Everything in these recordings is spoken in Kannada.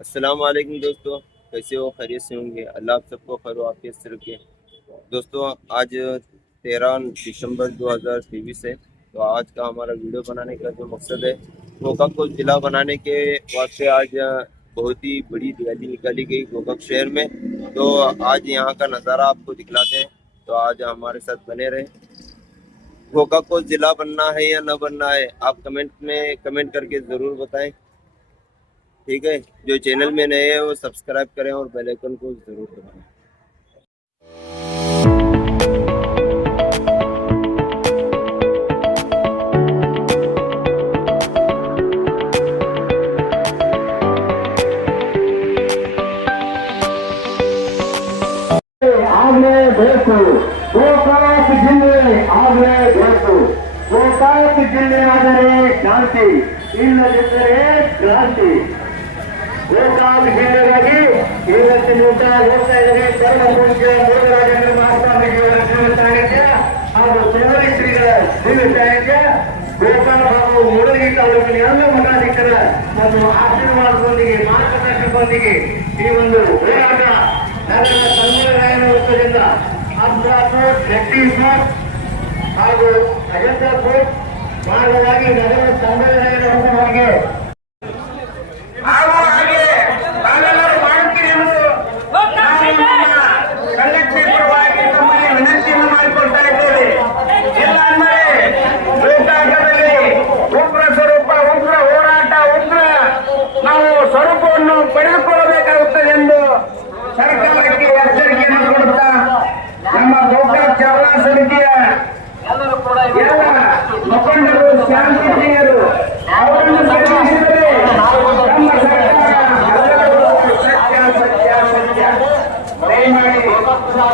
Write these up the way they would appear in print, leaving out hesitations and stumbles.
अस्सलाम वालेकुम दोस्तों, कैसे हो? खैरियत से होंगे। अल्लाह आप सबको खैर आफियत से रखे। दोस्तों, आज 13 दिसंबर 2023 है। तो आज का हमारा वीडियो बनाने का जो मकसद है, गोकाक को जिला बनाने के वास्ते आज बहुत ही बड़ी रैली निकाली गई गोकाक शहर में। तो आज यहाँ का नज़ारा आपको दिखलाते हैं, तो आज हमारे साथ बने रहे। गोकाक को जिला बनना है या न बनना है, आप कमेंट में कमेंट करके ज़रूर बताएं। ठीक है, जो चैनल में नए हैं वो सब्सक्राइब करें और बेल आइकन को जरूर दबाएं। ಆಗಲೇಬೇಕು. ಗೋಕಾಕ್ ಜಿಲ್ಲೆ ಆಗಲೇಬೇಕು. ಗೋಕಾಕ್ ಜಿಲ್ಲೆ ಆದರೆ ಶಾಂತಿ, ಇಲ್ಲದಿದ್ದರೆ ಕ್ರಾಂತಿ. ಗೋಕಾಕ್ ಜಿಲ್ಲೆಗಾಗಿ ಇವತ್ತಿನ ಊಟ ಹೋಗ್ತಾ ಇದ್ದಾರೆ. ಪರಮ ಪೂಜ್ಯ ಮುರುಘರಾಜೇಂದ್ರ ಮಹಾಸ್ವಾಮಿಯವರ ದಿವ್ಯ ಸಾನ್ನಿಧ್ಯ ಹಾಗೂ ಸೇವರಿ ಶ್ರೀಗಳ ದಿವ್ಯ ಸಾನ್ನಿಧ್ಯ ಗೋಕಾಕ್ ಹಾಗೂ ಮುರುಗಿ ತಾಲೂಕಿನ ಎಲ್ಲ ಮಠಾಧೀಶರ ಒಂದು ಆಶೀರ್ವಾದದೊಂದಿಗೆ ಮಾರ್ಗದರ್ಶನದೊಂದಿಗೆ ಈ ಒಂದು ಹೋರಾಟ ನಗರದ ಸಂಗೊಳ್ಳಿರಾಯನ ವೃತ್ತದಿಂದ ಅಬ್ರಾಪುರ್, ಜಗದೀಶ್ಪುರ್ ಹಾಗೂ ಅಜಂತಾಪುರ್ ಮಾರ್ಗವಾಗಿ ನಗರದ ಸಂಗೊಳ್ಳಿರಾಯನ ವೃತ್ತದವರೆಗೆ ವಿನಂತಿಯನ್ನು ಮಾಡಿಕೊಳ್ತಾ ಇದ್ದೇವೆ. ಇಲ್ಲ ಅಂದರೆ ಗೋಕಾಕದಲ್ಲಿ ಉಗ್ರ ಸ್ವರೂಪ, ಉಗ್ರ ಹೋರಾಟ, ಉಗ್ರ ನಾವು ಸ್ವರೂಪವನ್ನು ಪಡೆದುಕೊಳ್ಳಬೇಕಾಗುತ್ತದೆ ಎಂದು ಸರ್ಕಾರಕ್ಕೆ ಎಚ್ಚರಿಕೆಯನ್ನು ಕೊಡುತ್ತಾ ನಮ್ಮ ಗೋಕಾಕ್ ಚಾಲನಾ ಸಮಿತಿಯ ಎಲ್ಲ ಮುಖಂಡರು, ಶಾಂತಿ ಪ್ರಿಯರು ಅವರನ್ನು ಪ್ರಶ್ನಿಸಿದರೆ ನಮ್ಮ ಸರ್ಕಾರ ಸತ್ಯ ಸತ್ಯ ಸತ್ಯ ದಯಮಾಡಿ ನೋಡಿ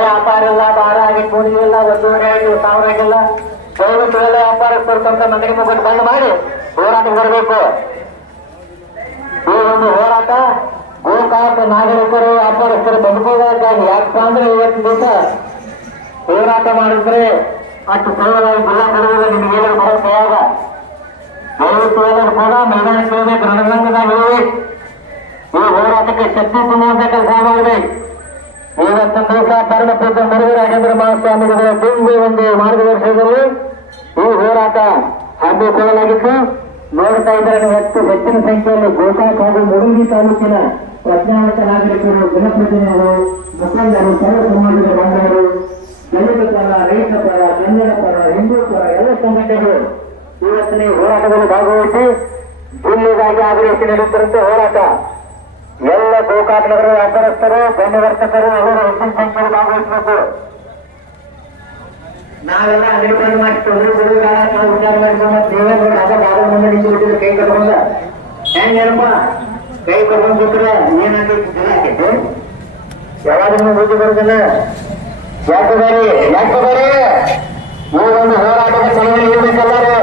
ವ್ಯಾಪಾರ ಇಲ್ಲ, ಭಾರ ಆಗಿ ಕೂಡಿಲ್ಲ, ಒಂದೂವರೆ ಆಗಿ ಸಾವಿರ ಆಗಿಲ್ಲ. ದಯವಿಟ್ಟು ಎಲ್ಲ ವ್ಯಾಪಾರಸ್ಥರಂತ ಮಂಗಡಿ ಮುಗಿದು ಬಂದ್ ಮಾಡಿ ಹೋರಾಟಕ್ಕೆ ಬರಬೇಕು. ಈ ಒಂದು ಹೋರಾಟ ಗೋಕಾಕ್ ನಾಗರಿಕರು, ವ್ಯಾಪಾರಸ್ಥರು ಬದುಕುವುದಕ್ಕಾಗಿ. ಯಾಕಪ್ಪ ಅಂದ್ರೆ ಇವತ್ತಿನ ದಿವಸ ಹೋರಾಟ ಮಾಡಿದ್ರೆ ಅಷ್ಟು ಸುಲಭವಾಗಿ ಬೆಲ್ಲ ಕಡಿದ್ರೆ ನಿಮಗೇನಾದ್ರು ಬರೋ ಕೈಯಾಗ. ದಯವಿಟ್ಟು ಎಲ್ಲರೂ ಕೂಡ ಮೈದಾನಕ್ಕೆ ಹೋಗ್ಬೇಕು, ರಣರಂಗದಾಗ ಹೋಗ್ಬೇಕು. ಈ ಹೋರಾಟಕ್ಕೆ ಶಕ್ತಿ ತುಂಬುವಂತ ಕೆಲಸ ಮಾಡಬೇಕು. ಇವತ್ತಿನ ದಿವಸ ಪರಮ ಪೂಜ್ಯ ಮುರುಘರಾಜೇಂದ್ರ ಮಹಾಸ್ವಾಮಿಗಳ ತುಂಬಿ ಒಂದು ಮಾರ್ಗದರ್ಶನದಲ್ಲಿ ಈ ಹೋರಾಟ ಹಮ್ಮಿಕೊಳ್ಳಲಾಗಿತ್ತು. ನೋಡ್ತಾ ಇದ್ದಾರೆ ಹೆಚ್ಚಿನ ಸಂಖ್ಯೆಯಲ್ಲಿ ಗೋಕಾಕ್ ಹಾಗೂ ಮುರುಗಿ ತಾಲೂಕಿನ ಪ್ರಜ್ಞಾವಂತ ನಾಗರಿಕರು, ಜನಪ್ರತಿನಿಧಿಗಳು, ಮುಖಂಡರು, ಸರ್ವ ಸಮಾಜದ ಬಂಧವರು, ದಲಿತ ಪರ, ರೈತ ಪರ, ಕನ್ನಡ ಪರ, ಹಿಂದೂ ಪರ ಎಲ್ಲ ಸಂಘಟನೆಗಳು ಇವತ್ತಿನ ಹೋರಾಟದಲ್ಲಿ ಭಾಗವಹಿಸಿ ಜಿಲ್ಲೆಗಾಗಿ ಆಗ್ರಹಿಸಿ ನಡೆಯುತ್ತಿರುವಂತೆ ಹೋರಾಟ. ಎಲ್ಲ ಗೋಕಾಕ್ ನಗರ ವ್ಯಾಪಾರಸ್ಥರು, ಗಣ್ಯವರ್ತಕರು ಎಲ್ಲರೂ ಹೆಚ್ಚಿನ ಸಂಖ್ಯೆಯಲ್ಲಿ ಭಾಗವಹಿಸಬೇಕು. ನಾವೆಲ್ಲ ಅಂಗಡಿ ಬಂದ್ ಮಾಡಿಸ್ಕೊಂಡ್ರು ಬಿಡುಗಾಲ ವಿಚಾರ ಮಾಡಿಕೊಂಡು ನೀವೇ ನೋಡಿ ಅದ ಮುಂದೆ ನಿಂತು ಕೈ ಕಟ್ಕೊಂಡ ಹೆಂಗೇನಪ್ಪ ಕೈ ಕಟ್ಕೊಂಡ್ ಕೂತ್ರೆ ಏನಾಗೈತಿ, ಜನ ಆಕೈತಿ. ಯಾವಾಗ ಬುದ್ಧಿ ಬರುದಿಲ್ಲ. ಯಾಕೆ ಈ ಒಂದು ಹೋರಾಟದ ಚಳವಳಿ ಇರಬೇಕೆಲ್ಲರೂ.